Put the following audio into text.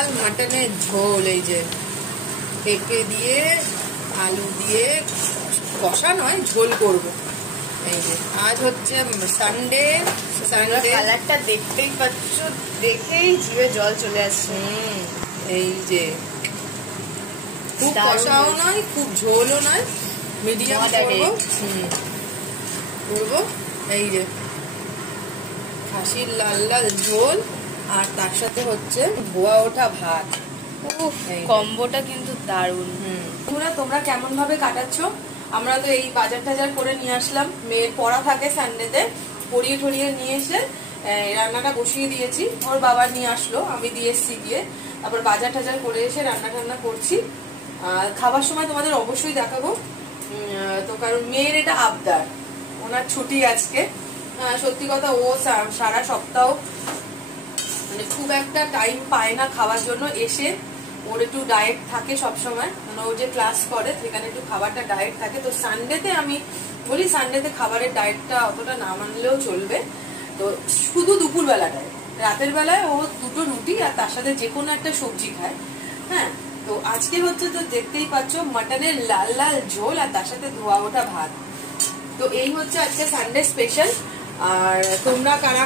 লাল মাটনের ঝোল। এই যে পেঁপে দিয়ে আলু দিয়ে কষা নয়, ঝোল করব। এই যে আজ হচ্ছে সানডে। কালারটা দেখতেই পাচ্ছ, দেখেই জিভে জল চলে আসছে। এই যে খুব কষাও নয়, খুব ঝোলও নয়, মিডিয়াম করবো। এই যে খাসির লাল লাল ঝোল, আর তার সাথে হচ্ছে ধোয়া ওঠা ভাত। কম্বোটা কিন্তু দারুণ। তোমরা কেমন ভাবে কাটাচ্ছ? আমরা তো এই বাজার টাজার করে নিয়ে আসলাম, মেয়ের পড়া থাকে সানডেতে, পড়িয়ে ঠড়িয়ে নিয়ে এসে রান্নাটা বসিয়ে দিয়েছি। ওর বাবা নিয়ে আসলো, আমি দিয়ে এসছি গিয়ে, তারপর বাজার টাজার করে এসে রান্না টান্না করছি। খাবার সময় তোমাদের অবশ্যই দেখাবো। তো কারণ মেয়ের এটা আবদার, ওনার ছুটি আজকে। সত্যি কথা, ও সারা সপ্তাহ মানে খুব একটা টাইম পায় না খাওয়ার জন্য। এসে ওর একটু ডায়েট থাকে সবসময়, মানে ও যে ক্লাস করে সেখানে একটু খাবারটা ডায়েট থাকে। তো সানডেতে আমি বলি, সানডেতে খাবারের ডায়েটটা অতটা না মানলেও চলবে। তো শুধু দুপুর বেলাটায়, রাতের বেলায় ও দুটো রুটি আর তার সাথে যে কোনো একটা সবজি খায়। হ্যাঁ, তো আজকে হচ্ছে তো দেখতেই পাচ্ছ মাটনের লাল লাল ঝোল আর তার সাথে ধোয়া ওঠা ভাত। তো এই হচ্ছে আজকে সানডে স্পেশাল। আর তোমরা কারা